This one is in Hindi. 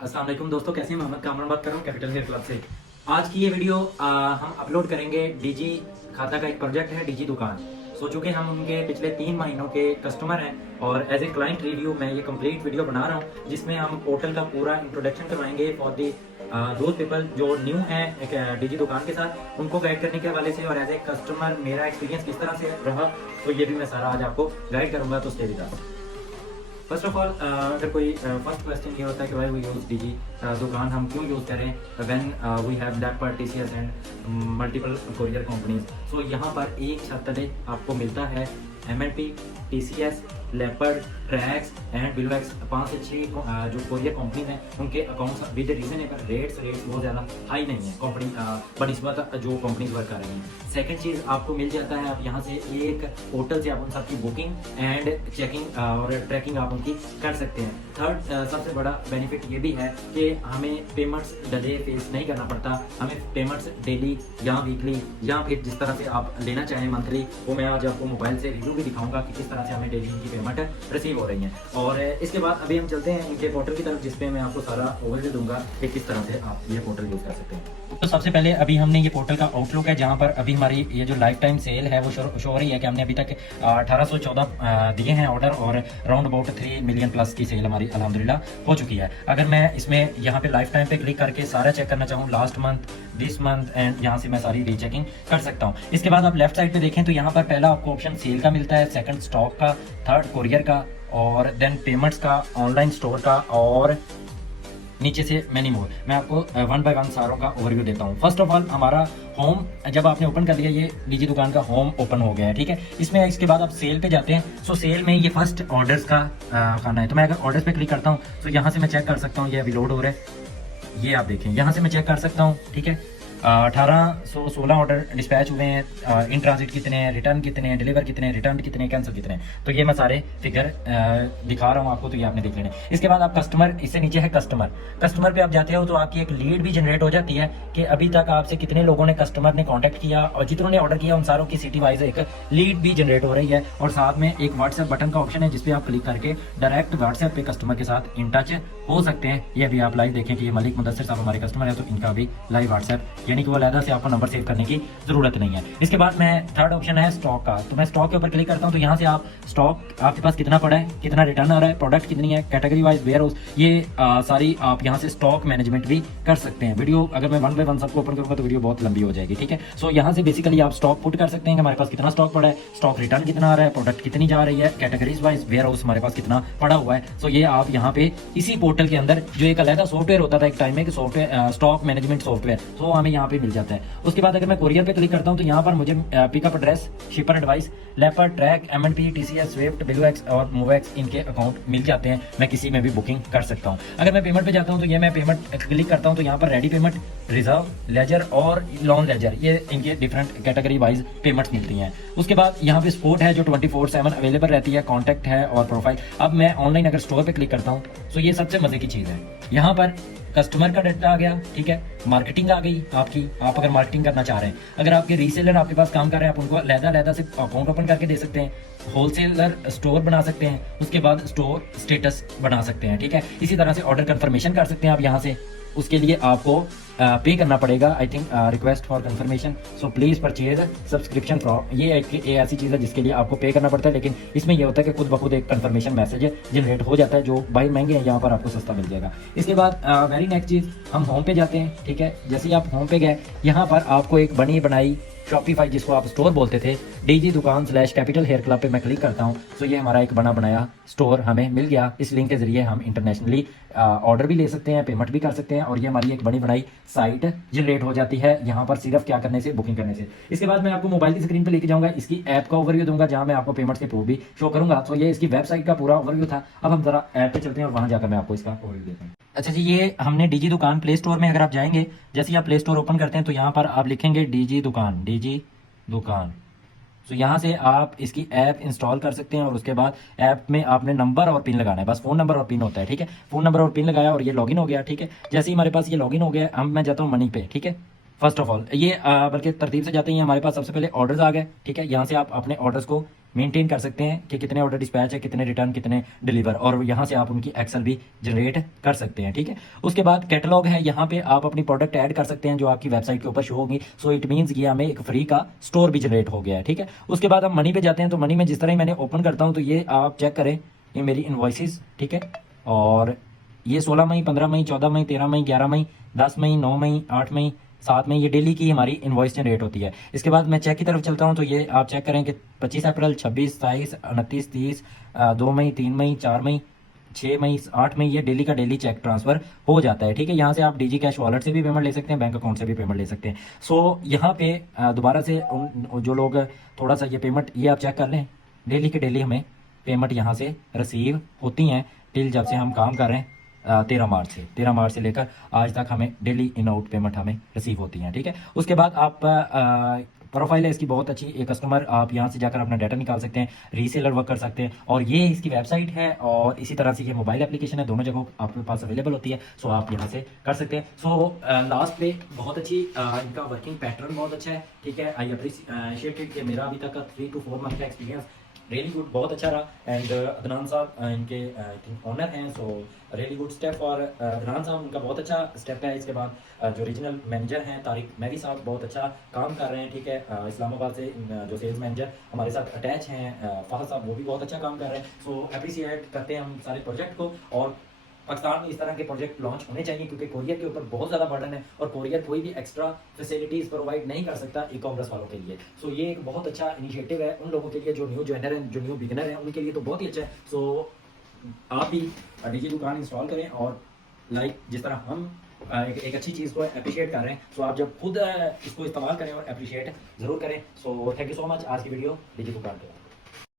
अस्सलाम वालेकुम दोस्तों, कैसे हैं? मोहम्मद कामरान बात कर रहा हूँ कैपिटल हेयर क्लब से। आज की ये वीडियो हम अपलोड करेंगे डीजी खाता का एक प्रोजेक्ट है डीजी दुकान। सो चूँकि हम उनके पिछले 3 महीनों के कस्टमर हैं और एज ए क्लाइंट रिव्यू मैं ये कंप्लीट वीडियो बना रहा हूँ जिसमें हम पोर्टल का पूरा इंट्रोडक्शन करवाएंगे फॉर दी दोज पीपल जो न्यू हैं डीजी दुकान के साथ, उनको गाइड करने के हवाले से, और एज ए कस्टमर मेरा एक्सपीरियंस किस तरह से रहा तो ये भी मैं सारा आज आपको गाइड करूँगा। तो stay with us. First of all अगर कोई फर्स्ट क्वेश्चन ये होता है कि भाई वी यूज़ डीजी दुकान हम क्यों यूज़ करें व्हेन वी हैव दैट पर TCS and multiple courier companies. So यहाँ पर एक छत तले आपको मिलता है MNP, TCS, Leopard, Trax and बिलवैक्स 5 से 6 जो कोरियर कंपनीज हैं उनके अकाउंट्स विद रीजनेबल रेट्स बहुत ज़्यादा हाई नहीं है कंपनी बनस्बत जो कंपनीज वर्क कर रही हैं। सेकंड चीज़ आपको मिल जाता है, आप यहाँ से एक पोर्टल से आप उन सबकी बुकिंग एंड चेकिंग और ट्रैकिंग आप उनकी कर सकते हैं। थर्ड सबसे बड़ा बेनिफिट ये भी है कि हमें पेमेंट्स डिले फेस नहीं करना पड़ता, हमें पेमेंट्स डेली या वीकली या फिर जिस तरह से आप लेना चाहें मंथली, वो मैं आज आपको मोबाइल से रिव्यू भी दिखाऊंगा कि किस तरह से हमें डेली इनकी पेमेंट रिसीव हो रही है। और इसके बाद अभी हम चलते हैं इनके पोर्टल की तरफ जिसपे मैं आपको सारा ओवरव्यू दूंगा कि किस तरह से आप ये पोर्टल यूज कर सकते हैं। तो सबसे पहले अभी हमने ये पोर्टल का आउटलुक है जहाँ पर अभी हमारी ये जो लाइफ टाइम सेल है वो शो हो रही है कि हमने अभी तक 1814 दिए हैं ऑर्डर और राउंड अबाउट 3 मिलियन प्लस की सेल हमारी अल्हम्दुलिल्लाह हो चुकी है। अगर मैं इसमें यहाँ पे लाइफ टाइम पे क्लिक करके सारा चेक करना चाहूँ last month, this month and यहाँ से मैं सारी रीचेकिंग कर सकता हूँ। इसके बाद आप लेफ्ट साइड पे देखें तो यहाँ पर पहला आपको ऑप्शन सेल का मिलता है, सेकंड स्टॉक का, थर्ड कोरियर का और देन पेमेंट्स का, ऑनलाइन स्टोर का और नीचे से मेनी मोर। मैं आपको वन बाय वन सारों का ओवरव्यू देता हूँ। फर्स्ट ऑफ ऑल हमारा होम जब आपने ओपन कर दिया, ये डीजी दुकान का होम ओपन हो गया है, ठीक है। इसमें इसके बाद आप सेल पे जाते हैं। सो सेल में ये फर्स्ट ऑर्डर्स का खाना है, तो मैं अगर ऑर्डर्स पे क्लिक करता हूँ तो यहाँ से मैं चेक कर सकता हूँ, ये अभी लोड हो रहा है, ये आप देखें यहाँ से मैं चेक कर सकता हूँ, ठीक है। 1816 ऑर्डर डिस्पैच हुए हैं, इन ट्रांजिट कितने हैं, रिटर्न कितने हैं, डिलीवर कितने हैं, रिटर्न कितने हैं, कैंसिल कितने हैं, तो ये मैं सारे फिगर दिखा रहा हूँ आपको, तो ये आपने देख लेना। इसके बाद आप कस्टमर, इससे नीचे है कस्टमर। कस्टमर पे आप जाते हो तो आपकी एक लीड भी जनरेट हो जाती है कि अभी तक आपसे कितने लोगों ने कस्टमर ने कॉन्टैक्ट किया और जितनों ने ऑर्डर किया उन सारों की सिटी वाइज एक लीड भी जनरेट हो रही है। और साथ में एक व्हाट्सएप बटन का ऑप्शन है जिसपे आप क्लिक करके डायरेक्ट व्हाट्सएप पे कस्टमर के साथ इन टच हो सकते हैं। ये अभी आप लाइव देखें कि ये मलिक मुदस्सिर साहब हमारे कस्टमर है, तो इनका भी लाइव व्हाट्सएप, यानी कि वो अलग से आपको नंबर सेव करने की जरूरत नहीं है। इसके बाद मैं थर्ड ऑप्शन है स्टॉक का, तो मैं स्टॉक के ऊपर क्लिक करता हूं तो यहां से आप स्टॉक आपके पास कितना पड़ा है, कितना रिटर्न आ रहा है, प्रोडक्ट कितनी है, कैटेगरी वाइज, वेयर हाउस, ये सारी आप यहां से स्टॉक मैनेजमेंट भी कर सकते हैं। वीडियो अगर मैं वन बाय वन सबको ओपन करूंगा तो वीडियो बहुत लंबी हो जाएगी, ठीक है। सो यहां से बेसिकली आप स्टॉक पुट कर सकते हैं कि हमारे पास कितना स्टॉक पड़ा है, स्टॉक रिटर्न कितना आ रहा है, प्रोडक्ट कितनी जा रही है, कैटेगरीज वाइज, वेयर हाउस हमारे पास कितना पड़ा हुआ है। सो ये आप यहाँ पे इसी पोर्टल के अंदर जो एक अलग सॉफ्टवेयर होता था एक टाइम में कि सॉफ्टवेयर स्टॉक मैनेजमेंट सॉफ्टवेयर, तो हमें यहाँ पे मिल जाता है। उसके बाद अगर मैं कोरियर पे क्लिक करता हूं तो यहाँ पर मुझे pickup address, shipper advice, Leopard, track, MNP, TCS, Swift, बिलवैक्स और मूवैक्स इनके अकाउंट मिल जाते हैं। मैं किसी में भी बुकिंग कर सकता हूँ। अगर मैं पेमेंट पे जाता हूँ तो ये मैं पेमेंट क्लिक करता हूँ तो यहाँ पर रेडी पेमेंट, रिजर्व, लेजर और लॉन लेजर, ये इनके डिफरेंट कैटेगरी वाइज पेमेंट्स मिलती हैं। उसके बाद यहाँ पे सपोर्ट है जो 24/7 अवेलेबल रहती है, कॉन्टैक्ट है और प्रोफाइल। अब मैं ऑनलाइन अगर स्टोर पे क्लिक करता हूँ तो ये सबसे मजे की चीज है, यहाँ पर कस्टमर का डाटा आ गया, ठीक है, मार्केटिंग आ गई आपकी, आप अगर मार्केटिंग करना चाह रहे हैं, अगर आपके रीसेलर आपके पास काम कर रहे हैं आप उनको अलग-अलग से अकाउंट ओपन करके दे सकते हैं, होलसेलर स्टोर बना सकते हैं, उसके बाद स्टोर स्टेटस बना सकते हैं, ठीक है। इसी तरह से ऑर्डर कंफर्मेशन कर सकते हैं आप यहाँ से, उसके लिए आपको पे करना पड़ेगा, I think request for confirmation, so please purchase subscription from, ये एक ऐसी चीज़ है जिसके लिए आपको पे करना पड़ता है, लेकिन इसमें यह होता है कि खुद ब खुद एक कंफर्मेशन मैसेज जनरेट हो जाता है जो भाई महंगे हैं, यहाँ पर आपको सस्ता मिल जाएगा। इसके बाद वेरी नेक्स्ट चीज़, हम होम पे जाते हैं, ठीक है। जैसे ही आप होम पे गए, यहाँ पर आपको एक बनी बनाई शॉपिफाई जिसको आप स्टोर बोलते थे, डीजी दुकान / कैपिटल हेयर क्लब पे मैं क्लिक करता हूँ तो ये हमारा एक बना बनाया स्टोर हमें मिल गया। इस लिंक के जरिए हम इंटरनेशनली ऑर्डर भी ले सकते हैं, पेमेंट भी कर सकते हैं और ये हमारी एक बनी बनाई साइट जनरेट हो जाती है यहाँ पर सिर्फ क्या करने से, बुकिंग करने से। इसके बाद मैं आपको मोबाइल की स्क्रीन पे लेके जाऊंगा, इसकी ऐप का ओवरव्यू दूंगा जहाँ मैं आपको पेमेंट्स के प्रूफ भी शो करूंगा। तो ये इसकी वेबसाइट का पूरा ओवरव्यू था। अब हम जरा ऐप पे चलते हैं और वहाँ जाकर मैं आपको इसका ओवरव्यू देता हूँ। अच्छा जी, ये हमने डीजी दुकान प्ले स्टोर में अगर आप जाएंगे, जैसे ही आप प्ले स्टोर ओपन करते हैं तो यहाँ पर आप लिखेंगे डीजी दुकान, डीजी दुकान। तो यहाँ से आप इसकी ऐप इंस्टॉल कर सकते हैं और उसके बाद ऐप में आपने नंबर और पिन लगाना है, बस फोन नंबर और पिन होता है, ठीक है। फोन नंबर और पिन लगाया और ये लॉगिन हो गया, ठीक है। जैसे ही हमारे पास ये लॉगिन हो गया, हम मैं जाता हूँ मनी पे, ठीक है। फर्स्ट ऑफ ऑल ये बल्कि तरतीब से जाते हैं, हमारे पास सबसे पहले ऑर्डर्स आ गए, ठीक है। यहाँ से आप अपने ऑर्डर्स को मेंटेन कर सकते हैं कि कितने ऑर्डर डिस्पैच है, कितने रिटर्न, कितने डिलीवर, और यहाँ से आप उनकी एक्सेल भी जनरेट कर सकते हैं। ठीक है, उसके बाद कैटलॉग है, यहाँ पे आप अपनी प्रोडक्ट ऐड कर सकते हैं जो आपकी वेबसाइट के ऊपर शो होगी। सो इट मीन्स ये हमें एक फ्री का स्टोर भी जनरेट हो गया है। ठीक है, उसके बाद हम मनी पे जाते हैं। तो मनी में जिस तरह ही मैंने ओपन करता हूँ तो ये आप चेक करें, ये मेरी इन्वॉइसेस, ठीक है, और ये 16 मई, 15 मई, 14 मई, 13 मई, 11 मई, 10 मई, 9 मई, 8 मई, 7 मई, ये डेली की हमारी इन्वॉइस जनरेट होती है। इसके बाद मैं चेक की तरफ चलता हूँ तो ये आप चेक करें कि 25 अप्रैल, 26, 27, 29, 30, 2 मई, 3 मई, 4 मई, 6 मई, 8 मई, ये डेली का डेली चेक ट्रांसफर हो जाता है। ठीक है, यहाँ से आप डीजी कैश वॉलेट से भी पेमेंट ले सकते हैं, बैंक अकाउंट से भी पेमेंट ले सकते हैं। सो यहाँ पे दोबारा से उन जो लोग थोड़ा सा ये पेमेंट, ये आप चेक कर लें, डेली के डेली हमें पेमेंट यहाँ से रिसीव होती हैं टिल जब से हम काम कर रहे हैं। 13 मार्च से लेकर आज तक हमें डेली इन आउट पेमेंट हमें रिसीव होती हैं। ठीक है, उसके बाद आप प्रोफाइल है इसकी बहुत अच्छी, एक कस्टमर आप यहाँ से जाकर अपना डाटा निकाल सकते हैं, रीसेलर वर्क कर सकते हैं, और ये इसकी वेबसाइट है और इसी तरह से ये मोबाइल एप्लीकेशन है, दोनों जगहों आपके पास अवेलेबल होती है। सो आप यहाँ से कर सकते हैं। सो लास्ट पे बहुत अच्छी इनका वर्किंग पैटर्न बहुत अच्छा है। ठीक है, आई अप्रिशिएटेड कि मेरा अभी तक का 3 to 4 मंथ का एक्सपीरियंस रियली गुड, बहुत अच्छा रहा। एंड अदनान साहब इनके आई थिंक ओनर हैं, सो रियली गुड स्टेप। और अदनान साहब उनका बहुत अच्छा स्टेप है। इसके बाद जो रीजनल मैनेजर हैं तारिक मेहदी साहब बहुत अच्छा काम कर रहे हैं। ठीक है, इस्लामाबाद से जो सेल्स मैनेजर हमारे साथ अटैच हैं फाहद साहब, वो भी बहुत अच्छा काम कर रहे हैं। सो अप्रिशिएट करते हैं हम सारे प्रोजेक्ट को। और पाकिस्तान में इस तरह के प्रोजेक्ट लॉन्च होने चाहिए क्योंकि कोरियर के ऊपर बहुत ज़्यादा बर्डन है और कोरियर कोई भी एक्स्ट्रा फैसिलिटीज़ प्रोवाइड नहीं कर सकता ई कॉमर्स वालों के लिए। सो ये एक बहुत अच्छा इनिशिएटिव है उन लोगों के लिए जो न्यू ज्वाइनर हैं, जो न्यू बिगिनर हैं, उनके लिए तो बहुत ही अच्छा है। सो आप भी डीजी दुकान इंस्टॉल करें और लाइक जिस तरह हम एक अच्छी चीज़ को अप्रिशिएट कर रहे हैं, सो आप जब खुद इसको इस्तेमाल करें और अप्रिशिएट ज़रूर करें। So thank you so much. आज की वीडियो डीजी दुकान पे।